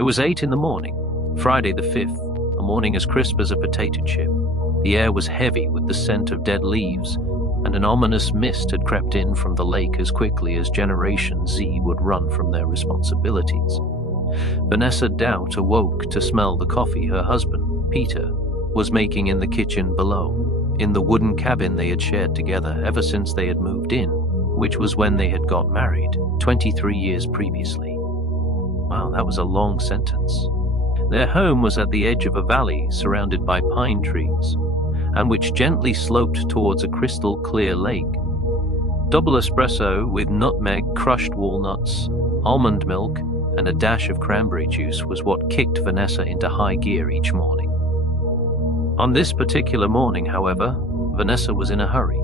It was 8 in the morning, Friday the 5th, a morning as crisp as a potato chip. The air was heavy with the scent of dead leaves, and an ominous mist had crept in from the lake as quickly as Generation Z would run from their responsibilities. Vanessa Dowt awoke to smell the coffee her husband, Peter, was making in the kitchen below, in the wooden cabin they had shared together ever since they had moved in, which was when they had got married 23 years previously. Wow, that was a long sentence. Their home was at the edge of a valley surrounded by pine trees, and which gently sloped towards a crystal-clear lake. Double espresso with nutmeg, crushed walnuts, almond milk, and a dash of cranberry juice was what kicked Vanessa into high gear each morning. On this particular morning, however, Vanessa was in a hurry.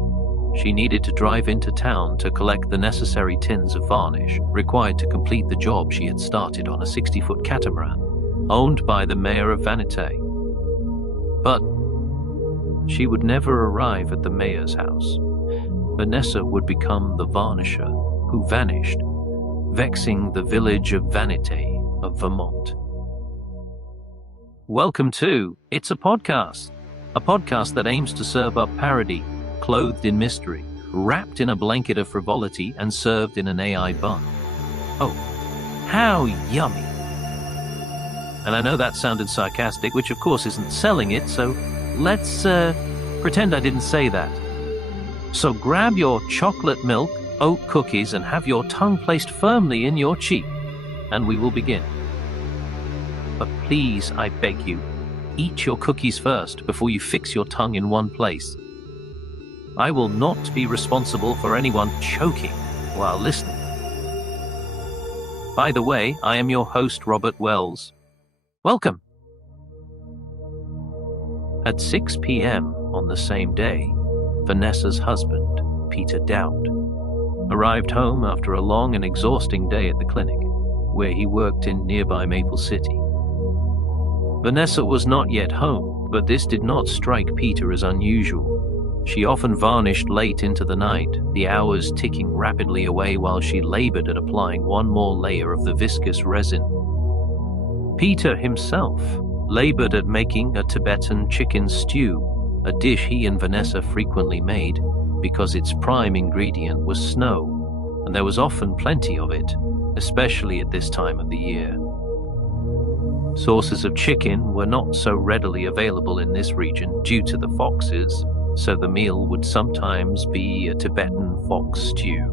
She needed to drive into town to collect the necessary tins of varnish required to complete the job she had started on a 60-foot catamaran, owned by the mayor of Vanité. But she would never arrive at the mayor's house. Vanessa would become the varnisher who vanished, vexing the village of Vanité of Vermont. Welcome to It's a Podcast that aims to serve up parody, clothed in mystery, wrapped in a blanket of frivolity, and served in an AI bun. Oh, how yummy. And I know that sounded sarcastic, which of course isn't selling it, so let's pretend I didn't say that. So grab your chocolate milk, oat cookies, and have your tongue placed firmly in your cheek, and we will begin. But please, I beg you, eat your cookies first before you fix your tongue in one place. I will not be responsible for anyone choking while listening. By the way, I am your host, Robert Wells. Welcome. At 6 p.m. on the same day, Vanessa's husband, Peter Dowt, arrived home after a long and exhausting day at the clinic, where he worked in nearby Maple City. Vanessa was not yet home, but this did not strike Peter as unusual. She often varnished late into the night, the hours ticking rapidly away while she labored at applying one more layer of the viscous resin. Peter himself labored at making a Tibetan chicken stew, a dish he and Vanessa frequently made because its prime ingredient was snow, and there was often plenty of it, especially at this time of the year. Sources of chicken were not so readily available in this region due to the foxes, so the meal would sometimes be a Tibetan fox stew.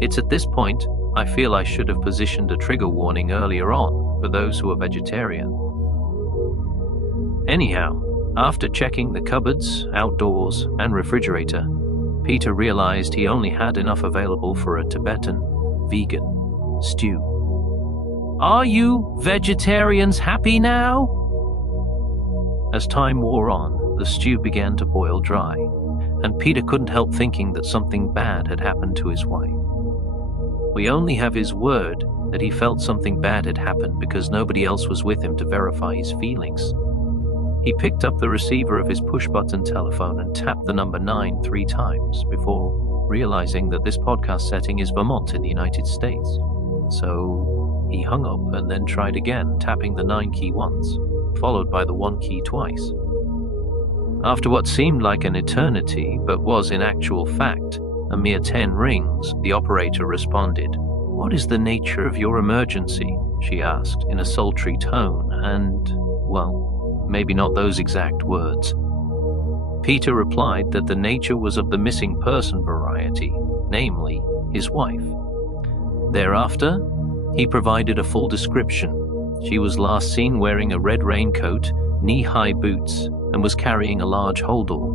It's at this point I feel I should have positioned a trigger warning earlier on for those who are vegetarian. Anyhow, after checking the cupboards, outdoors, and refrigerator, Peter realized he only had enough available for a Tibetan vegan stew. Are you vegetarians happy now? As time wore on, the stew began to boil dry, and Peter couldn't help thinking that something bad had happened to his wife. We only have his word that he felt something bad had happened because nobody else was with him to verify his feelings. He picked up the receiver of his push-button telephone and tapped the number 9 3 times before realizing that this podcast setting is Vermont in the United States. So he hung up and then tried again, tapping the 9 key once, followed by the 1 key twice. After what seemed like an eternity, but was in actual fact a mere 10 rings, the operator responded. "What is the nature of your emergency?" she asked in a sultry tone, and, well, maybe not those exact words. Peter replied that the nature was of the missing person variety, namely, his wife. Thereafter, he provided a full description. She was last seen wearing a red raincoat, knee-high boots, and was carrying a large holdall.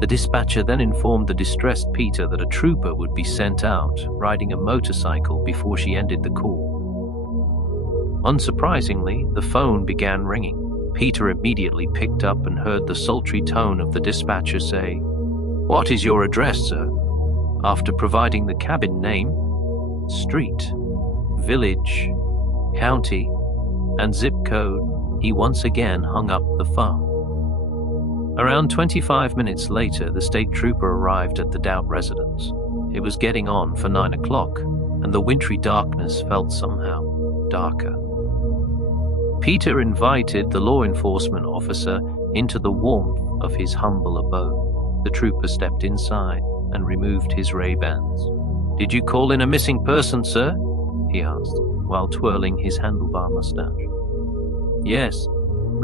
The dispatcher then informed the distressed Peter that a trooper would be sent out, riding a motorcycle, before she ended the call. Unsurprisingly, the phone began ringing. Peter immediately picked up and heard the sultry tone of the dispatcher say, "What is your address, sir?" After providing the cabin name, street, village, county, and zip code, he once again hung up the phone. Around 25 minutes later, the state trooper arrived at the Dowt residence. It was getting on for 9 o'clock, and the wintry darkness felt somehow darker. Peter invited the law enforcement officer into the warmth of his humble abode. The trooper stepped inside and removed his Ray-Bans. "Did you call in a missing person, sir?" he asked, while twirling his handlebar mustache. "Yes,"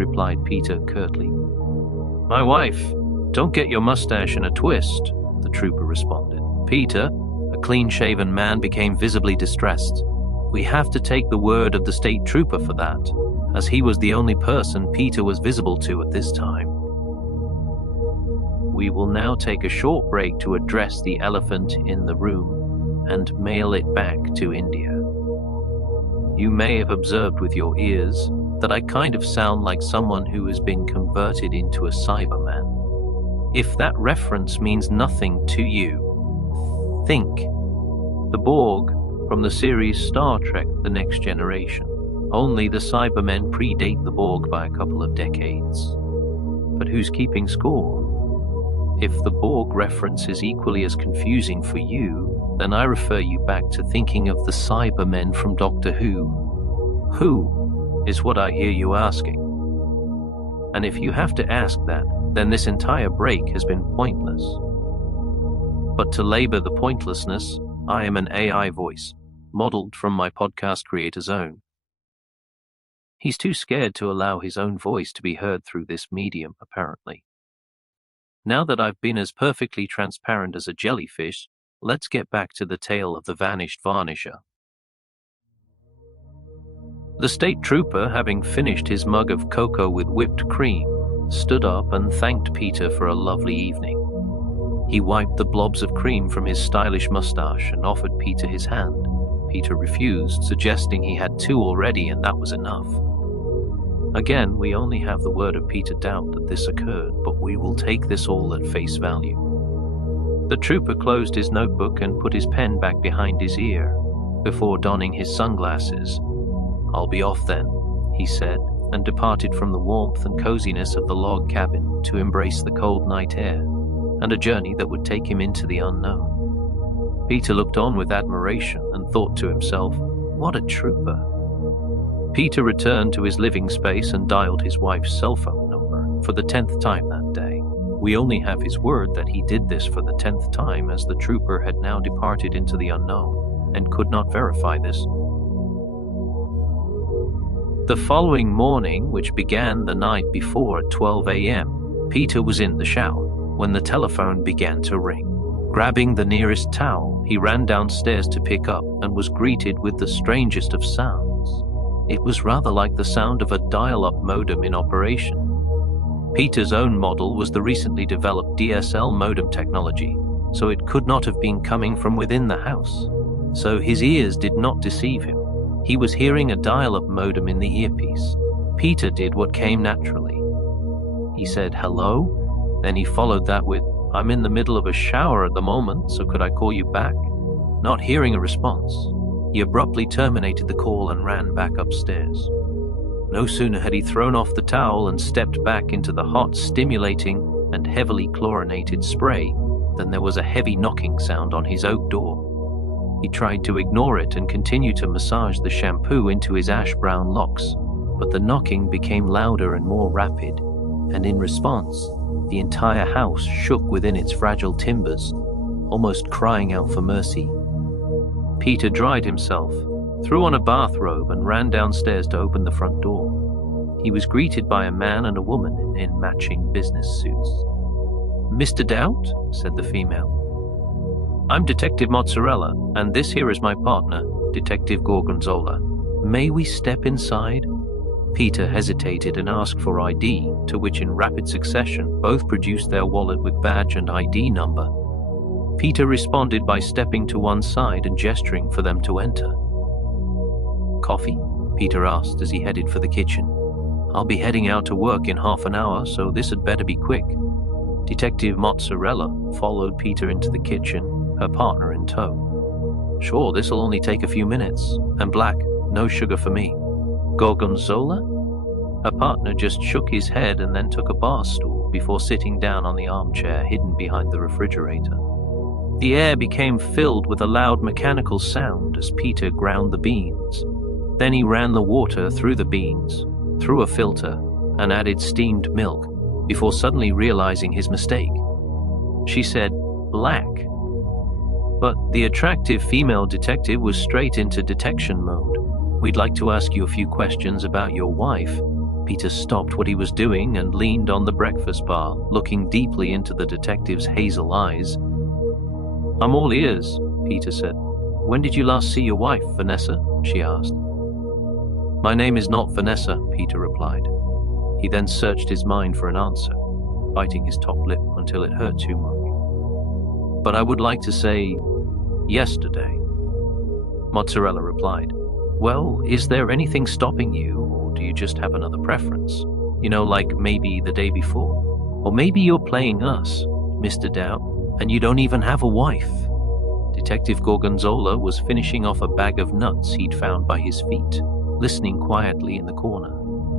replied Peter curtly. "My wife. Don't get your mustache in a twist," the trooper responded. Peter, a clean-shaven man, became visibly distressed. We have to take the word of the state trooper for that, as he was the only person Peter was visible to at this time. We will now take a short break to address the elephant in the room and mail it back to India. You may have observed with your ears that I kind of sound like someone who has been converted into a Cyberman. If that reference means nothing to you, think. The Borg from the series Star Trek: The Next Generation. Only the Cybermen predate the Borg by a couple of decades. But who's keeping score? If the Borg reference is equally as confusing for you, then I refer you back to thinking of the Cybermen from Doctor Who. Who is what I hear you asking. And if you have to ask that, then this entire break has been pointless. But to labor the pointlessness, I am an AI voice, modeled from my podcast creator's own. He's too scared to allow his own voice to be heard through this medium, apparently. Now that I've been as perfectly transparent as a jellyfish, let's get back to the tale of the vanished varnisher. The state trooper, having finished his mug of cocoa with whipped cream, stood up and thanked Peter for a lovely evening. He wiped the blobs of cream from his stylish mustache and offered Peter his hand. Peter refused, suggesting he had 2 already and that was enough. Again, we only have the word of Peter Dowt that this occurred, but we will take this all at face value. The trooper closed his notebook and put his pen back behind his ear, before donning his sunglasses. "I'll be off then," he said, and departed from the warmth and coziness of the log cabin to embrace the cold night air, and a journey that would take him into the unknown. Peter looked on with admiration and thought to himself, what a trooper. Peter returned to his living space and dialed his wife's cell phone number for the 10th time that day. We only have his word that he did this for the 10th time, as the trooper had now departed into the unknown and could not verify this. The following morning, which began the night before at 12 a.m., Peter was in the shower when the telephone began to ring. Grabbing the nearest towel, he ran downstairs to pick up and was greeted with the strangest of sounds. It was rather like the sound of a dial-up modem in operation. Peter's own model was the recently developed DSL modem technology, so it could not have been coming from within the house. So his ears did not deceive him. He was hearing a dial-up modem in the earpiece. Peter did what came naturally. He said, "Hello?" Then he followed that with, "I'm in the middle of a shower at the moment, so could I call you back?" Not hearing a response, he abruptly terminated the call and ran back upstairs. No sooner had he thrown off the towel and stepped back into the hot, stimulating, and heavily chlorinated spray than there was a heavy knocking sound on his oak door. He tried to ignore it and continue to massage the shampoo into his ash-brown locks, but the knocking became louder and more rapid, and in response, the entire house shook within its fragile timbers, almost crying out for mercy. Peter dried himself, threw on a bathrobe, and ran downstairs to open the front door. He was greeted by a man and a woman in matching business suits. "Mr. Dowt?" said the female. "I'm Detective Mozzarella, and this here is my partner, Detective Gorgonzola. May we step inside?" Peter hesitated and asked for ID, to which in rapid succession both produced their wallet with badge and ID number. Peter responded by stepping to one side and gesturing for them to enter. "Coffee?" Peter asked as he headed for the kitchen. "I'll be heading out to work in half an hour, so this had better be quick." Detective Mozzarella followed Peter into the kitchen, her partner in tow. "Sure, this'll only take a few minutes. And black, no sugar for me." "Gorgonzola?" Her partner just shook his head and then took a bar stool before sitting down on the armchair hidden behind the refrigerator. The air became filled with a loud mechanical sound as Peter ground the beans. Then he ran the water through the beans, through a filter, and added steamed milk, before suddenly realizing his mistake. She said, "black." But the attractive female detective was straight into detection mode. "We'd like to ask you a few questions about your wife." Peter stopped what he was doing and leaned on the breakfast bar, looking deeply into the detective's hazel eyes. "I'm all ears," Peter said. "When did you last see your wife, Vanessa?" she asked. "My name is not Vanessa," Peter replied. He then searched his mind for an answer, biting his top lip until it hurt too much. "But I would like to say, yesterday." Mozzarella replied, "Well, is there anything stopping you, or do you just have another preference? You know, like maybe the day before? Or maybe you're playing us, Mr. Dowt, and you don't even have a wife." Detective Gorgonzola was finishing off a bag of nuts he'd found by his feet, listening quietly in the corner.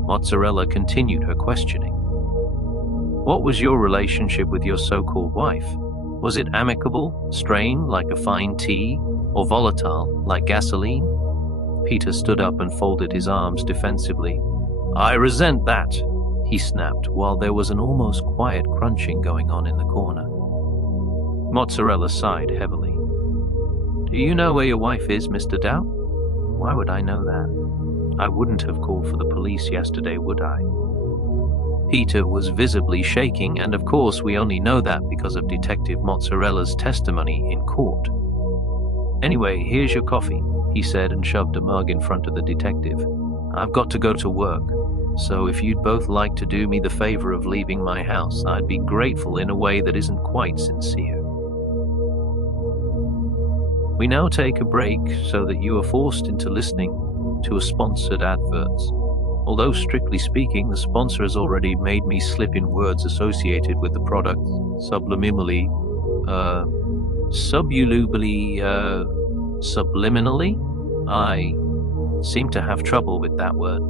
Mozzarella continued her questioning. "What was your relationship with your so-called wife? Was it amicable, strained like a fine tea, or volatile like gasoline?" Peter stood up and folded his arms defensively. "I resent that," he snapped, while there was an almost quiet crunching going on in the corner. Mozzarella sighed heavily. "Do you know where your wife is, Mr. Dowt?" "Why would I know that? I wouldn't have called for the police yesterday, would I?" Peter was visibly shaking, and of course we only know that because of Detective Mozzarella's testimony in court. "Anyway, here's your coffee," he said and shoved a mug in front of the detective. "I've got to go to work, so if you'd both like to do me the favor of leaving my house, I'd be grateful in a way that isn't quite sincere." We now take a break so that you are forced into listening to a sponsored adverts. Although strictly speaking, the sponsor has already made me slip in words associated with the product subliminally, subliminally? I seem to have trouble with that word.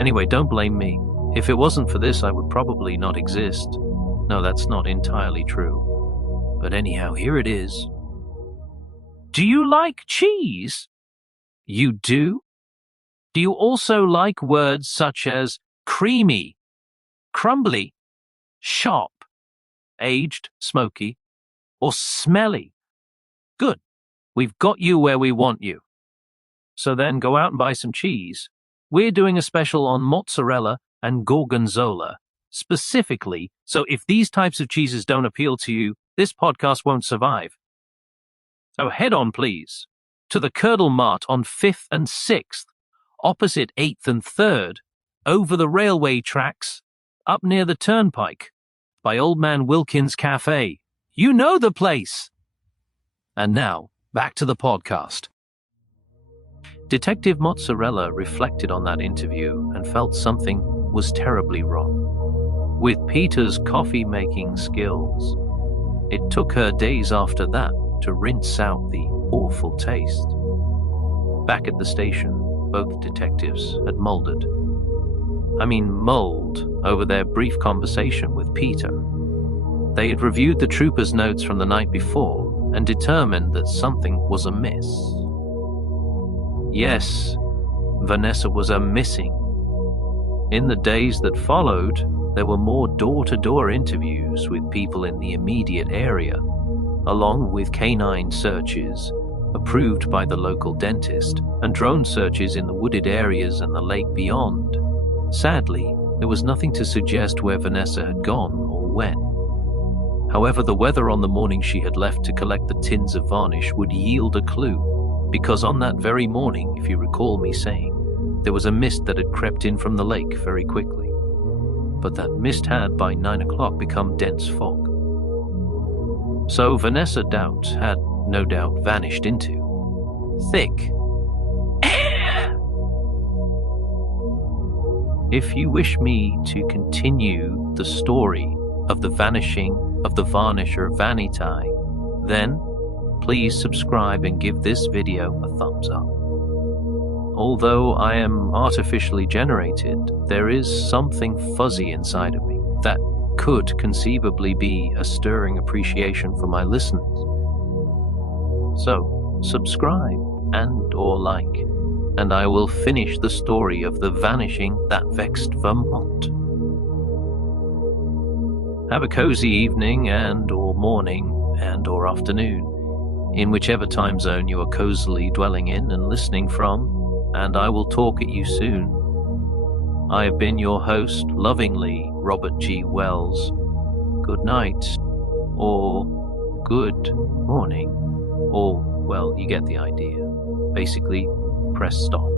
Anyway, don't blame me. If it wasn't for this, I would probably not exist. No, that's not entirely true. But anyhow, here it is. Do you like cheese? You do? Do you also like words such as creamy, crumbly, sharp, aged, smoky, or smelly? Good. We've got you where we want you. So then go out and buy some cheese. We're doing a special on mozzarella and gorgonzola, specifically, so if these types of cheeses don't appeal to you, this podcast won't survive. So head on, please, to the Curdle Mart on 5th and 6th, opposite 8th and 3rd, over the railway tracks, up near the turnpike, by Old Man Wilkins' Cafe. You know the place! And now, back to the podcast. Detective Mozzarella reflected on that interview and felt something was terribly wrong. With Peter's coffee-making skills, it took her days after that to rinse out the awful taste. Back at the station, both detectives had mulled over their brief conversation with Peter. They had reviewed the trooper's notes from the night before and determined that something was amiss. Yes, Vanessa was missing. In the days that followed, there were more door-to-door interviews with people in the immediate area, along with canine searches approved by the local dentist and drone searches in the wooded areas and the lake beyond. Sadly, there was nothing to suggest where Vanessa had gone or when. However, the weather on the morning she had left to collect the tins of varnish would yield a clue, because on that very morning, if you recall me saying, there was a mist that had crept in from the lake very quickly. But that mist had, by 9 o'clock, become dense fog. So Vanessa Dowt had, no doubt, vanished into thick air. If you wish me to continue the story of the vanishing of the varnisher Vanitai, then please subscribe and give this video a thumbs up. Although I am artificially generated, there is something fuzzy inside of me that could conceivably be a stirring appreciation for my listeners. So, subscribe and or like. and I will finish the story of the vanishing that vexed Vermont. Have a cozy evening or morning or afternoon, in whichever time zone you are cozily dwelling in and listening from, and I will talk at you soon. I have been your host, lovingly, Robert G. Wells. Good night, or good morning, or, well, you get the idea. Basically, press stop.